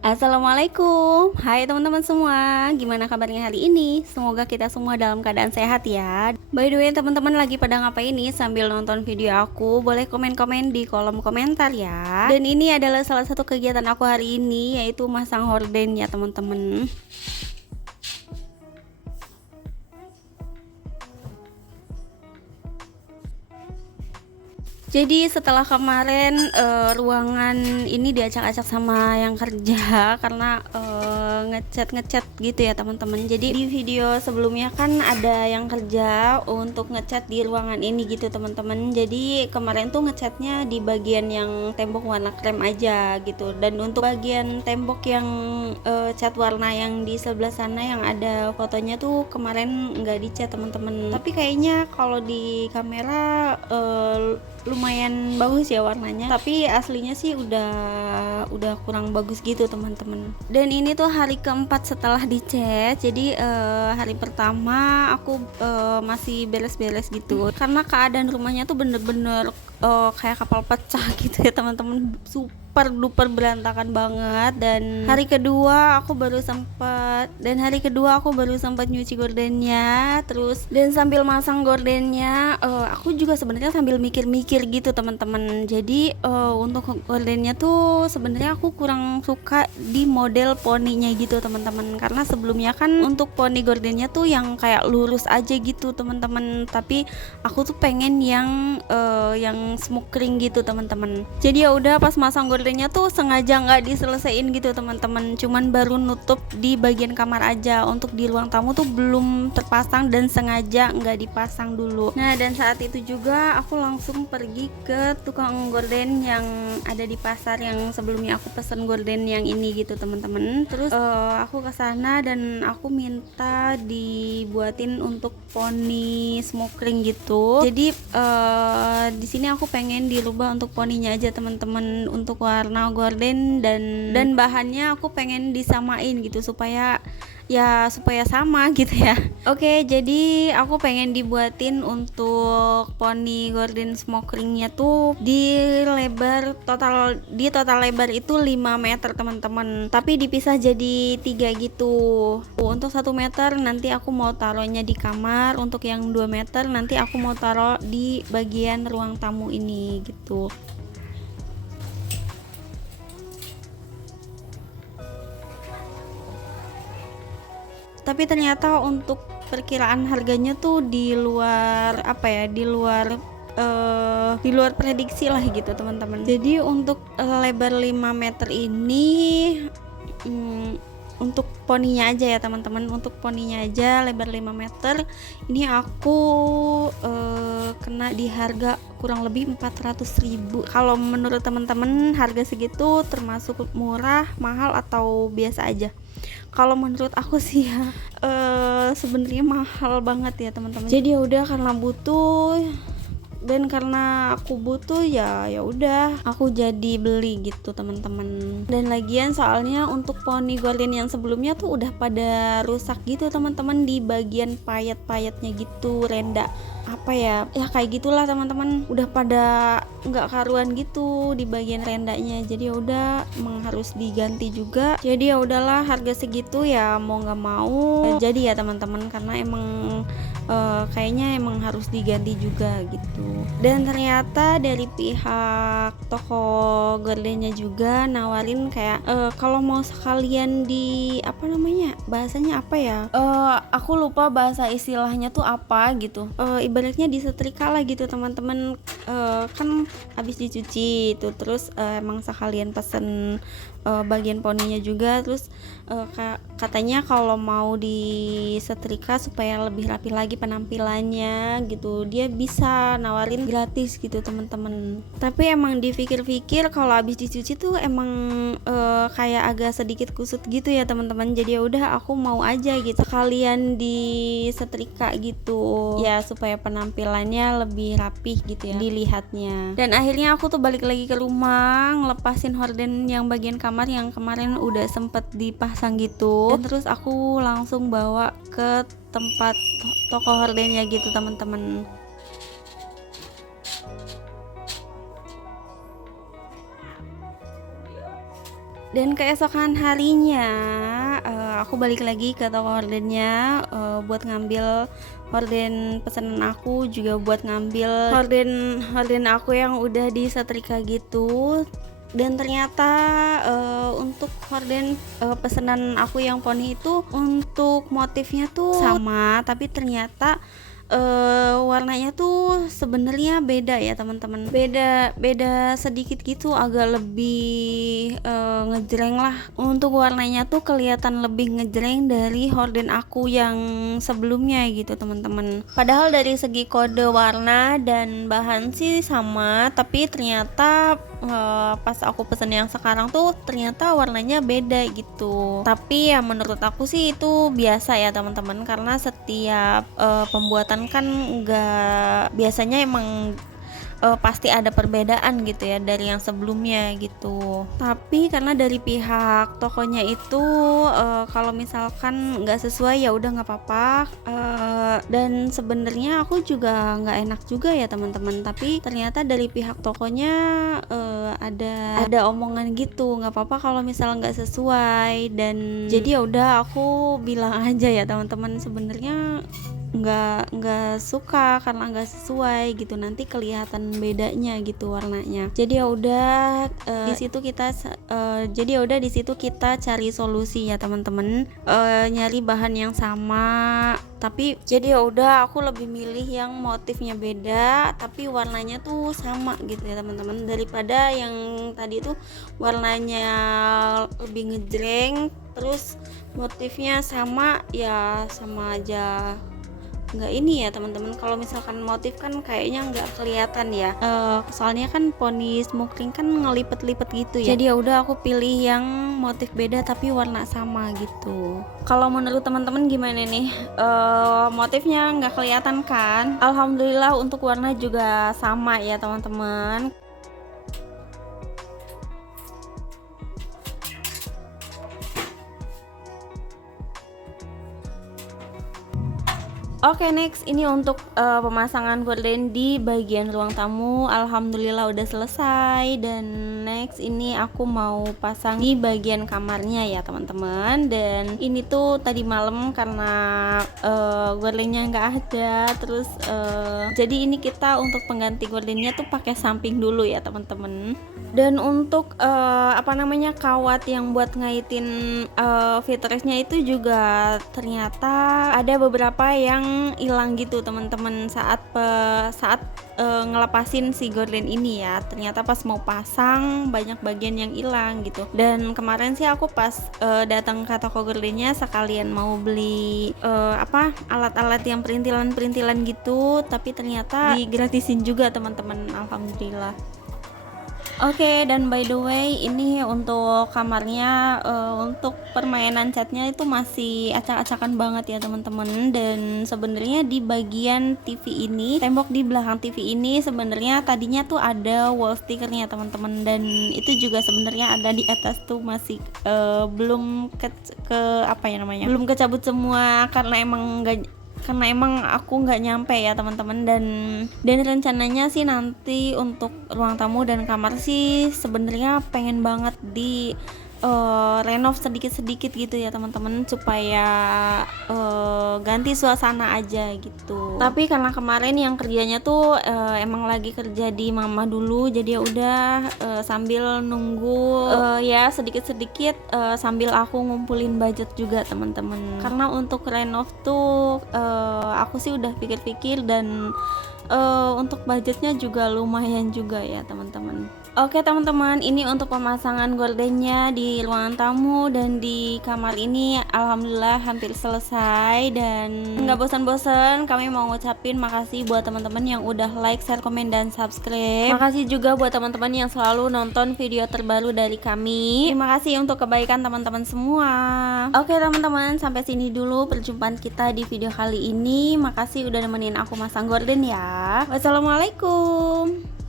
Assalamualaikum, hai teman-teman semua. Gimana kabarnya hari ini? Semoga kita semua dalam keadaan sehat ya. By the way, teman-teman lagi pada ngapain nih sambil nonton video aku? Boleh komen-komen di kolom komentar ya. Dan ini adalah salah satu kegiatan aku hari ini, yaitu masang horden ya teman-teman. Jadi setelah kemarin ruangan ini diacak-acak sama yang kerja karena ngecat gitu ya teman-teman. Jadi di video sebelumnya kan ada yang kerja untuk ngecat di ruangan ini gitu teman-teman. Jadi kemarin tuh ngecatnya di bagian yang tembok warna krem aja gitu. Dan untuk bagian tembok yang cat warna yang di sebelah sana yang ada fotonya tuh kemarin nggak dicat teman-teman. Tapi kayaknya kalau di kamera lumayan bagus ya warnanya, tapi aslinya sih udah kurang bagus gitu teman-teman. Dan ini tuh hari keempat setelah dicat. Jadi hari pertama aku masih beres-beres gitu karena keadaan rumahnya tuh bener-bener kayak kapal pecah gitu ya teman-teman, super duper berantakan banget. Dan hari kedua aku baru sempat nyuci gordennya terus, dan sambil masang gordennya aku juga sebenarnya sambil mikir-mikir gitu teman-teman. Jadi untuk gordennya tuh sebenarnya aku kurang suka di model poninya gitu teman-teman, karena sebelumnya kan untuk poni gordennya tuh yang kayak lurus aja gitu teman-teman, tapi aku tuh pengen yang smokering gitu teman-teman. Jadi ya udah pas masang gordennya tuh sengaja nggak diselesain gitu teman-teman, cuman baru nutup di bagian kamar aja. Untuk di ruang tamu tuh belum terpasang dan sengaja nggak dipasang dulu. Nah, dan saat itu juga aku langsung pergi ke tukang gorden yang ada di pasar yang sebelumnya aku pesen gorden yang ini gitu teman-teman. Terus aku ke sana dan aku minta dibuatin untuk poni smokering gitu. Jadi di sini aku pengen dirubah untuk poninya aja teman-teman, untuk warna gorden dan bahannya aku pengen disamain gitu supaya sama gitu ya. Oke, jadi aku pengen dibuatin untuk poni golden smokeringnya tuh di total lebar itu 5 meter teman-teman, tapi dipisah jadi 3 gitu. Untuk 1 meter nanti aku mau taruhnya di kamar, untuk yang 2 meter nanti aku mau taruh di bagian ruang tamu ini gitu. Tapi ternyata untuk perkiraan harganya tuh di luar di luar prediksi lah gitu teman-teman. Jadi untuk lebar 5 meter ini untuk poninya aja ya teman-teman, untuk poninya aja lebar 5 meter ini aku kena di harga kurang lebih 400.000. Kalau menurut teman-teman harga segitu termasuk murah, mahal, atau biasa aja? Kalau menurut aku sih ya sebenarnya mahal banget ya teman-teman. Jadi ya udah, karena butuh dan karena aku butuh ya udah aku jadi beli gitu teman-teman. Dan lagian soalnya untuk poni golden yang sebelumnya tuh udah pada rusak gitu teman-teman, di bagian payet-payetnya gitu, renda apa ya kayak gitulah teman-teman, udah pada nggak karuan gitu di bagian rendanya. Jadi ya udah emang harus diganti juga. Jadi ya udahlah, harga segitu ya mau nggak mau jadi ya teman-teman, karena emang kayaknya emang harus diganti juga gitu. Dan ternyata dari pihak toko gordennya juga nawarin kayak kalau mau sekalian di bahasanya apa ya, aku lupa bahasa istilahnya tuh apa gitu, ibaratnya disetrika lah gitu teman-teman. Kan habis dicuci itu terus emang sekalian pesen bagian poninya juga. Terus katanya kalau mau disetrika supaya lebih rapi lagi penampilannya gitu, dia bisa nawarin gratis gitu teman-teman. Tapi emang dipikir-pikir kalau habis dicuci tuh emang kayak agak sedikit kusut gitu ya teman-teman. Jadi ya udah aku mau aja gitu sekalian disetrika gitu ya, supaya penampilannya lebih rapih gitu ya dilihatnya. Dan akhirnya aku tuh balik lagi ke rumah ngelepasin horden yang bagian kamar yang kemarin udah sempet dipasang gitu, dan terus aku langsung bawa ke tempat toko hordennya gitu teman-teman. Dan keesokan harinya aku balik lagi ke toko hordennya buat ngambil horden pesanan aku, juga buat ngambil horden aku yang udah disetrika gitu. Dan ternyata untuk horden pesanan aku yang poni itu untuk motifnya tuh sama, tapi ternyata warnanya tuh sebenarnya beda ya teman-teman, beda sedikit gitu, agak lebih ngejreng lah. Untuk warnanya tuh kelihatan lebih ngejreng dari horden aku yang sebelumnya gitu teman-teman. Padahal dari segi kode warna dan bahan sih sama, tapi ternyata pas aku pesen yang sekarang tuh ternyata warnanya beda gitu. Tapi ya menurut aku sih itu biasa ya teman-teman, karena setiap pembuatan kan nggak, biasanya emang pasti ada perbedaan gitu ya dari yang sebelumnya gitu. Tapi karena dari pihak tokonya itu kalau misalkan nggak sesuai ya udah nggak apa-apa. Dan sebenarnya aku juga nggak enak juga ya teman-teman, tapi ternyata dari pihak tokonya ada omongan gitu, nggak apa-apa kalau misalnya nggak sesuai. Dan jadi ya udah aku bilang aja ya teman-teman, sebenarnya nggak suka karena nggak sesuai gitu, nanti kelihatan bedanya gitu warnanya. Jadi ya udah di situ kita cari solusi ya teman-teman, nyari bahan yang sama. Tapi jadi ya udah aku lebih milih yang motifnya beda tapi warnanya tuh sama gitu ya teman-teman, daripada yang tadi tuh warnanya lebih ngejreng terus motifnya sama, ya sama aja nggak ini ya teman-teman. Kalau misalkan motif kan kayaknya nggak kelihatan ya, soalnya kan poni smoking kan ngelipet-lipet gitu ya. Jadi ya udah aku pilih yang motif beda tapi warna sama gitu. Kalau menurut teman-teman gimana nih? Motifnya nggak kelihatan kan? Alhamdulillah untuk warna juga sama ya teman-teman. Oke, next ini untuk pemasangan gorden di bagian ruang tamu. Alhamdulillah udah selesai. Dan next ini aku mau pasang di bagian kamarnya ya teman-teman. Dan ini tuh tadi malam karena gordennya nggak ada, terus jadi ini kita untuk pengganti gordennya tuh pakai samping dulu ya teman-teman. Dan untuk kawat yang buat ngaitin footrestnya itu juga ternyata ada beberapa yang hilang gitu teman-teman saat ngelepasin si gorden ini ya. Ternyata pas mau pasang banyak bagian yang hilang gitu. Dan kemarin sih aku pas datang ke toko gordennya sekalian mau beli alat-alat yang perintilan gitu, tapi ternyata digratisin juga teman-teman, alhamdulillah. Oke, dan by the way ini untuk kamarnya, untuk permainan catnya itu masih acak-acakan banget ya teman-teman. Dan sebenarnya di bagian TV ini, tembok di belakang TV ini sebenarnya tadinya tuh ada wall stickernya teman-teman, dan itu juga sebenarnya ada di atas tuh masih belum belum kecabut semua karena emang aku nggak nyampe ya teman-teman. Dan rencananya sih nanti untuk ruang tamu dan kamar sih sebenarnya pengen banget di renov sedikit-sedikit gitu ya teman-teman, supaya ganti suasana aja gitu. Tapi karena kemarin yang kerjanya tuh emang lagi kerja di mama dulu, jadi ya udah sambil nunggu ya sedikit-sedikit sambil aku ngumpulin budget juga teman-teman. Karena untuk renov tuh aku sih udah pikir-pikir, dan untuk budgetnya juga lumayan juga ya teman-teman. Oke teman-teman, ini untuk pemasangan gordennya di ruangan tamu dan di kamar ini alhamdulillah hampir selesai. Dan nggak bosan-bosan kami mau ngucapin makasih buat teman-teman yang udah like, share, komen, dan subscribe. Makasih juga buat teman-teman yang selalu nonton video terbaru dari kami. Terima kasih untuk kebaikan teman-teman semua. Oke teman-teman, sampai sini dulu perjumpaan kita di video kali ini. Makasih udah nemenin aku masang gorden ya. Wassalamualaikum.